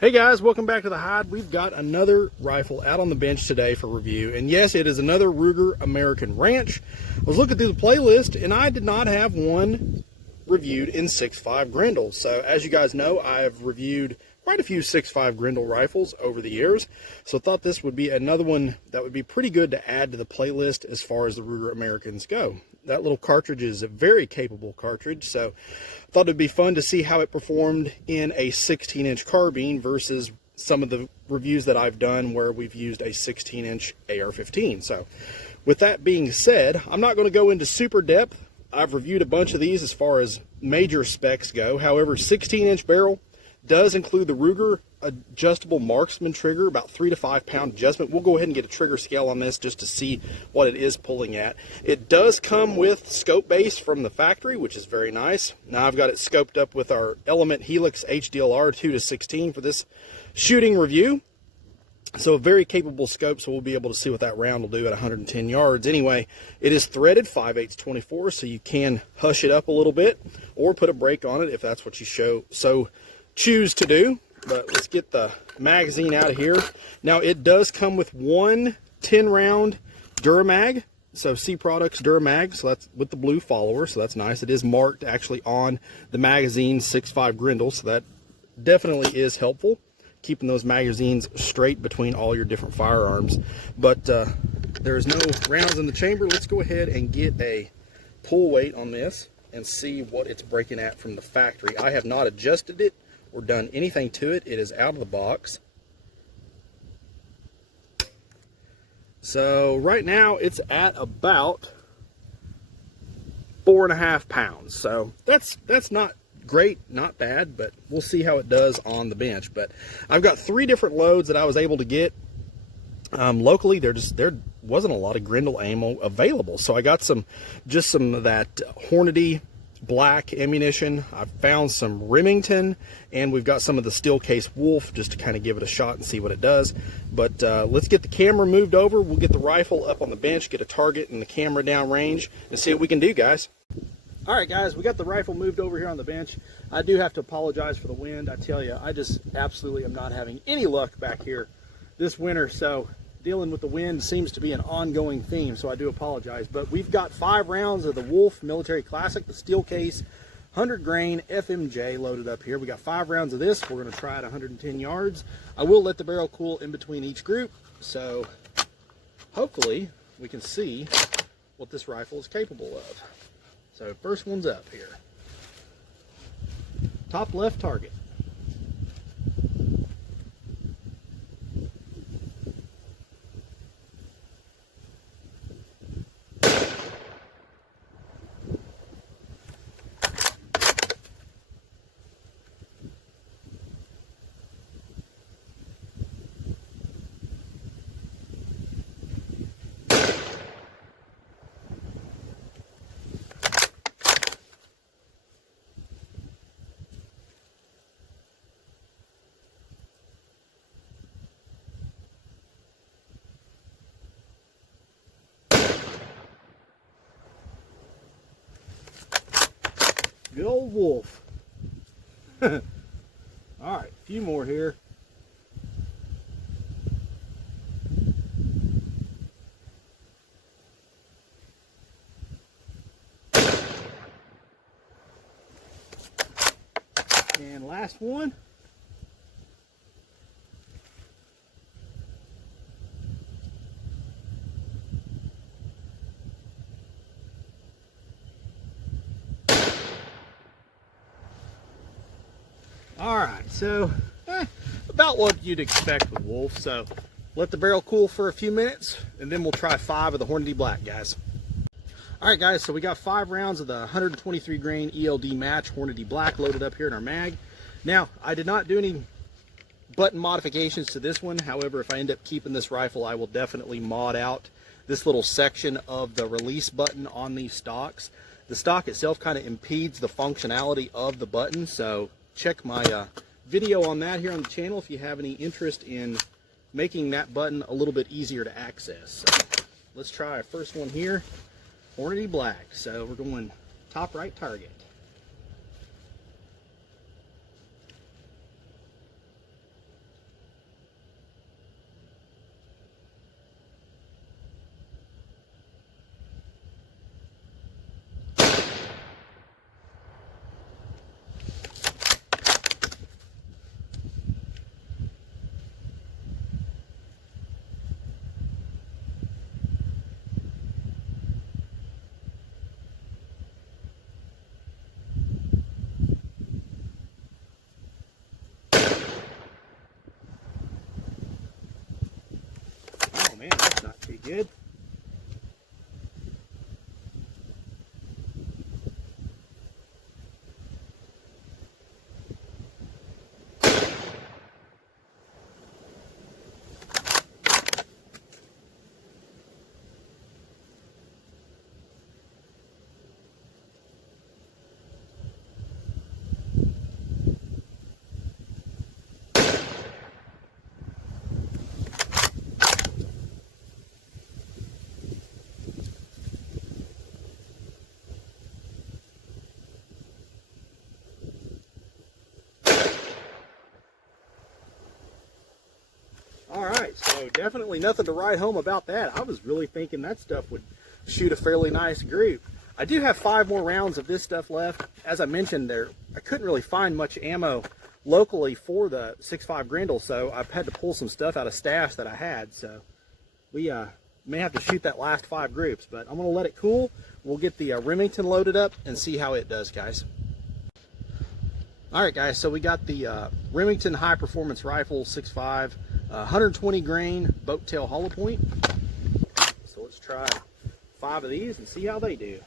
Hey guys, welcome back to the Hide. We've got another rifle out on the bench today for review, and yes, it is another Ruger American Ranch. I was looking through the playlist and I did not have one reviewed in 6.5 Grendel. So as you guys know, I have reviewed quite a few 6.5 Grendel rifles over the years, so I thought this would be another one that would be pretty good to add to the playlist as far as the Ruger Americans go. That little cartridge is a very capable cartridge, so I thought it'd be fun to see how it performed in a 16-inch carbine versus some of the reviews that I've done where we've used a 16-inch AR-15. So with that being said, I'm not going to go into super depth. I've reviewed a bunch of these as far as major specs go. However, 16-inch barrel does include the Ruger adjustable marksman trigger, about 3 to 5 pound adjustment. We'll go ahead and get a trigger scale on this just to see what it is pulling at. It does come with scope base from the factory, which is very nice. Now I've got it scoped up with our Element Helix HDLR 2 to 16 for this shooting review. So a very capable scope, so we'll be able to see what that round will do at 110 yards. Anyway, it is threaded 5/8 24, so you can hush it up a little bit or put a brake on it if that's what you choose to do. But let's get the magazine out of here. Now it does come with one 10-round Duramag, so C Products Duramag, so that's with the blue follower, so that's nice. It is marked actually on the magazine 6.5 Grendel, so that definitely is helpful, keeping those magazines straight between all your different firearms. But there's no rounds in the chamber. Let's go ahead and get a pull weight on this and see what it's breaking at from the factory. I have not adjusted it or done anything to it. It is out of the box. So right now it's at about 4.5 pounds. So that's not great, not bad, but we'll see how it does on the bench. But I've got 3 different loads that I was able to get. Locally, there wasn't a lot of Grendel ammo available, so I got some of that Hornady black ammunition. I've found some Remington, and we've got some of the steel case Wolf just to kind of give it a shot and see what it does. But let's get the camera moved over. We'll get the rifle up on the bench, get a target and the camera down range, and see what we can do, guys. All right, guys, we got the rifle moved over here on the bench. I do have to apologize for the wind. I tell you, I just absolutely am not having any luck back here this winter, so dealing with the wind seems to be an ongoing theme, so I do apologize. But we've got 5 rounds of the Wolf Military Classic, the steel case, 100 grain FMJ loaded up here. We got 5 rounds of this. We're going to try at 110 yards. I will let the barrel cool in between each group, so hopefully we can see what this rifle is capable of. So first one's up here. Top left target. Good old Wolf. All right, a few more here. And last one. All right, so about what you'd expect with Wolf. So let the barrel cool for a few minutes, and then we'll try 5 of the Hornady Black, guys. All right, guys, so we got 5 rounds of the 123 grain ELD match Hornady Black loaded up here in our mag. Now, I did not do any button modifications to this one. However, if I end up keeping this rifle, I will definitely mod out this little section of the release button on these stocks. The stock itself kind of impedes the functionality of the button, so check my video on that here on the channel if you have any interest in making that button a little bit easier to access. So let's try our first one here, Hornady Black. So we're going top right target. Pretty good. All right, so definitely nothing to write home about that. I was really thinking that stuff would shoot a fairly nice group. I do have 5 more rounds of this stuff left. As I mentioned there, I couldn't really find much ammo locally for the 6.5 Grendel, so I've had to pull some stuff out of stash that I had. So we may have to shoot that last 5 groups, but I'm gonna let it cool. We'll get the Remington loaded up and see how it does, guys. All right, guys, so we got the Remington high performance rifle 6.5, 120 grain boat tail hollow point. So let's try 5 of these and see how they do.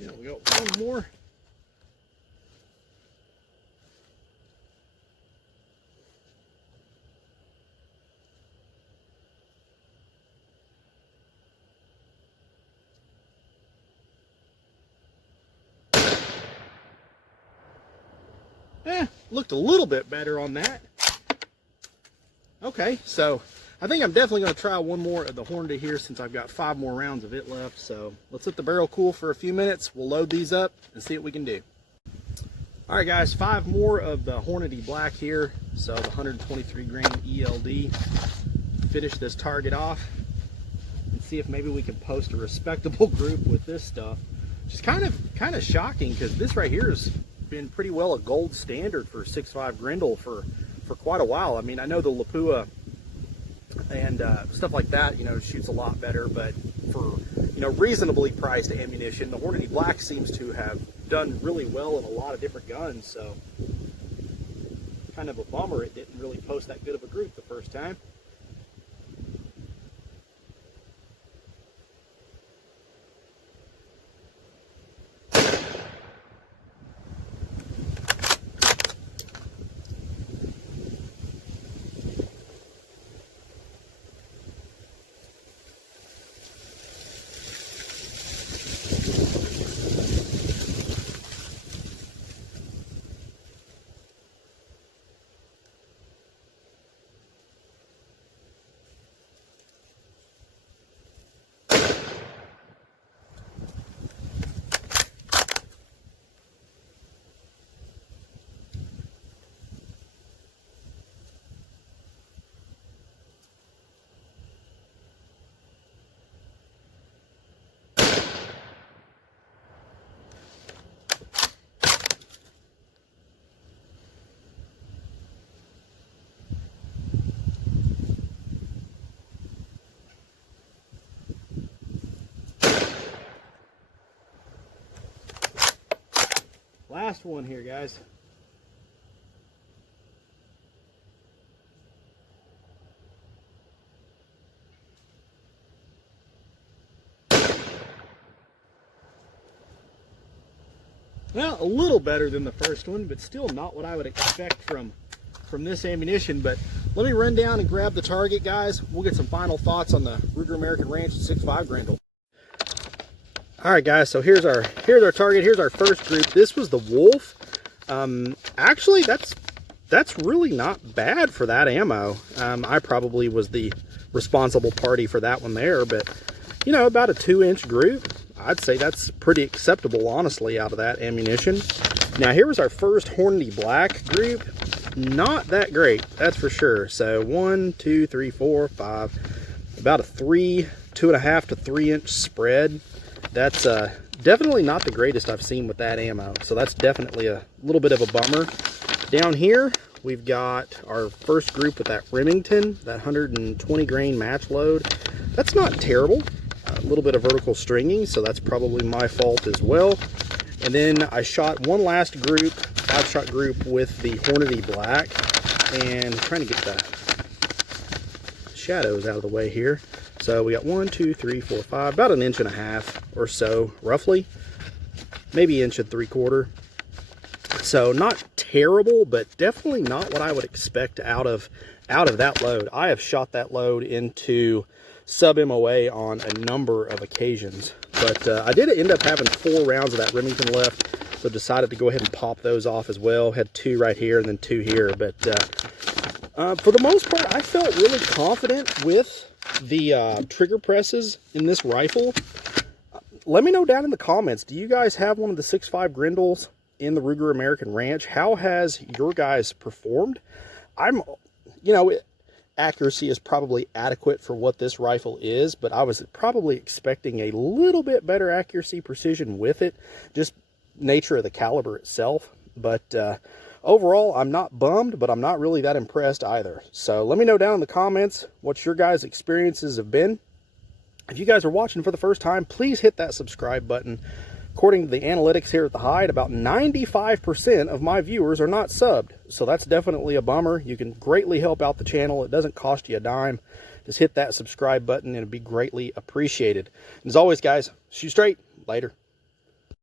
Yeah, we got one more. Looked a little bit better on that. Okay, so I think I'm definitely going to try one more of the Hornady here since I've got 5 more rounds of it left. So let's let the barrel cool for a few minutes. We'll load these up and see what we can do. All right, guys, 5 more of the Hornady black here. So the 123 grain ELD. Finish this target off and see if maybe we can post a respectable group with this stuff. Just kind of shocking, because this right here has been pretty well a gold standard for 6.5 Grendel for quite a while. I mean, I know the Lapua and stuff like that, you know, shoots a lot better, but for, you know, reasonably priced ammunition, the Hornady Black seems to have done really well in a lot of different guns. So kind of a bummer it didn't really post that good of a group the first time. Last one here, guys. Well, a little better than the first one, but still not what I would expect from this ammunition. But let me run down and grab the target, guys. We'll get some final thoughts on the Ruger American Ranch 6.5 Grendel. All right, guys, so here's our target. Here's our first group. This was the Wolf. Actually, that's really not bad for that ammo. I probably was the responsible party for that one there, but you know, about a 2-inch group. I'd say that's pretty acceptable, honestly, out of that ammunition. Now, here was our first Hornady Black group. Not that great, that's for sure. So 1, 2, 3, 4, 5, about a 2.5 to 3-inch spread. That's definitely not the greatest I've seen with that ammo. So that's definitely a little bit of a bummer. Down here, we've got our first group with that Remington, that 120 grain match load. That's not terrible. A little bit of vertical stringing, so that's probably my fault as well. And then I shot one last group, 5-shot group with the Hornady Black, and I'm trying to get the shadows out of the way here. So we got 1, 2, 3, 4, 5, about 1.5 inches or so, roughly, maybe 1.75 inches. So not terrible, but definitely not what I would expect out of that load. I have shot that load into sub-MOA on a number of occasions, but I did end up having 4 rounds of that Remington left, so decided to go ahead and pop those off as well. Had 2 right here and then 2 here, but for the most part, I felt really confident with the trigger presses in this rifle. Let me know down in the comments, do you guys have one of the 6.5 Grendels in the Ruger American Ranch? How has your guys performed? You know, accuracy is probably adequate for what this rifle is, but I was probably expecting a little bit better accuracy precision with it, just nature of the caliber itself. But overall, I'm not bummed, but I'm not really that impressed either. So let me know down in the comments what your guys' experiences have been. If you guys are watching for the first time, please hit that subscribe button. According to the analytics here at the Hide, about 95% of my viewers are not subbed. So that's definitely a bummer. You can greatly help out the channel. It doesn't cost you a dime. Just hit that subscribe button and it'd be greatly appreciated. And as always, guys, shoot straight. Later.